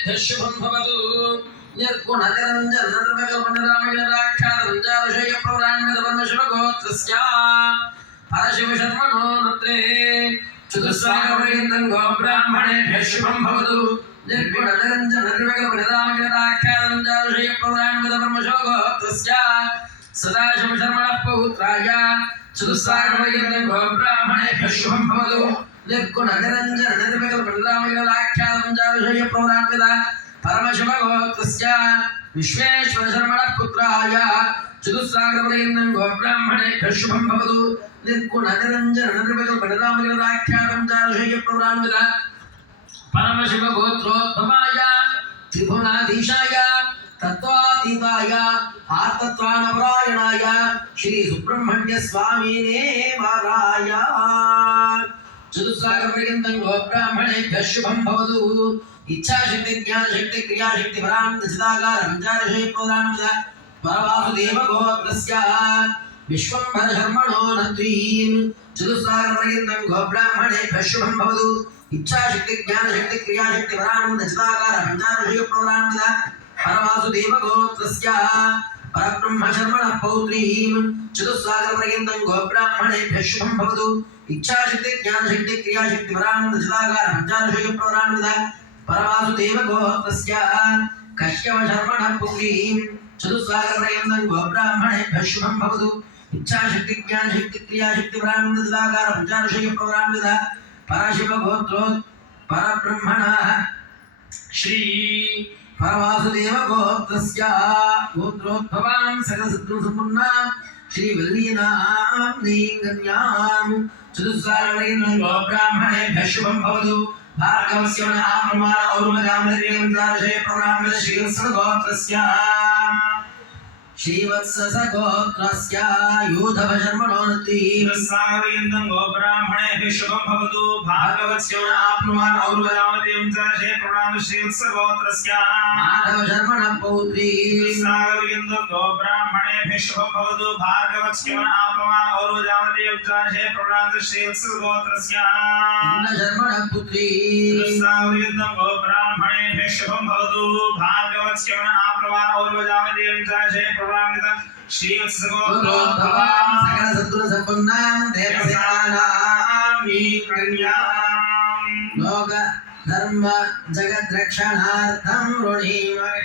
ब्राह्मणेभ्यः शुभं भवतु निर्गुणनिरञ्जननिर्विकल्पनिरामयणाख्यातञ्जाविषयप्रवरान्वितवर्मशुभगोत्रस्य परशिवशर्मणो नत्रे चतुस्सागरपर्यन्तं गोब्राह्मणेभ्यः शुभं भवतु निर्गुणनिरञ्जननिर्विकल्पनिरामयणाख्यातञ्जाविषयप्रवरान्वितवर्मशुभगोत्रस्य सदाशिवशर्मणः पौत्राय चतुस्सागरपर्यन्तं गोब्राह्मणेभ्यः शुभं भवतु निर्गुणनिरञ्जननिर्विकल्पनिरामयणाख्यातञ्जाविषयप्रवरान्वित परमशिवगोत्रस्य विश्वेश्वरशर्मणः पुत्राय चतुस्सागरपर्यन्तं गोब्राह्मणेभ्यः शुभं भवतु निर्गुणनिरञ्जननिर्विकल्पनिरामयणाख्यातञ्जाविषयप्रवरान्वित परमशिवगोत्रोद्भवाय त्रिभुवनाधीशाय तत्त्वातीताय आर्तत्राणपरायणाय श्री सुब्रह्मण्य स्वामिने वाराय चतुस्सागरपर्यन्तं गोब्राह्मणेभ्यः शुभं भवतु इच्छाशक्ति ज्ञानशक्ति क्रियाशक्ति परान्वितचिदाकारञ्जाविषयप्रवरान्वित परवासुदेवगोत्रस्य विश्वम्भरशर्मणो नत्वीं चतुस्सागरपर्यन्तं गोब्राह्मणेभ्यः शुभं भवतु इच्छाशक्ति ज्ञानशक्ति क्रियाशक्ति परान्वितचिदाकारञ्जाविषयप्रवरान्वित परवासुदेवगोत्रस्य परब्रह्मशर्मणः पौत्रीं चतुस्सागरपर्यन्तं गोब्राह्मणेभ्यः शुभं भवतु इच्छाशक्ति ज्ञानशक्ति क्रियाशक्ति परान्वितचिदाकारञ्जाविषयप्रवरान्वित परवासुदेवगोत्रस्य कश्यपशर्मणः पुत्रीं चतुस्सागरपर्यन्तं गोब्राह्मणेभ्यः शुभं भवतु इच्छाशक्ति ज्ञानशक्ति क्रियाशक्ति परान्वितचिदाकारञ्जाविषयप्रवरान्वित परशिवगोत्रोत् परब्रह्मणः श्री परवासुदेवगोत्रस्य गोत्रोद्भवां सकलसिद्धसम्पन्नां श्रीवल्लीनाम्नीं कन्यां चतुस्सागरपर्यन्तं गोब्राह्मणेभ्यः शुभं भवतु भार्गवस्य महाप्रमाण और्वगामनिर्विकल्पनिरामयणाख्यातञ्जाविषयप्रवरान्वित श्रीवत्सगोत्रस्य श्रीवत्सगोत्रस्य यूधवशर्मणो नत्वीं चतुस्सागरपर्यन्तं गोब्राह्मणेभ्यः शुभं भवतु भार्गवस्य महाप्रमाण और्वगामनिर्विकल्पनिरामयणाख्यातञ्जाविषयप्रवरान्वित श्रीवत्सगोत्रस्य माधवशर्मणः पौत्री चतुस्सागरपर्यन्तं गोब्राह्मणेभ्यः शुभं भवतु भार्गवस्य महाप्रमाण और्वगामनिर्विकल्पनिरामयणाख्यातञ्जाविषयप्रवरान्वित श्रीवत्सगोत्रस्य शर्मणः पुत्री चतुस्सागरपर्यन्तं गोब्राह्मणेभ्यः शुभं भवतु भार्गवस्य महाप्रमाण और्वगामनिर्विकल्पनिरामयणाख्यातञ्जाविषयप्रवरान्वित श्रीवत्सगोत्रोद्भवां सकलसद्गुणसम्पन्नां देवसेनानां कन्यां लोक धर्म जगद्रक्षणार्थं ऋणीमहे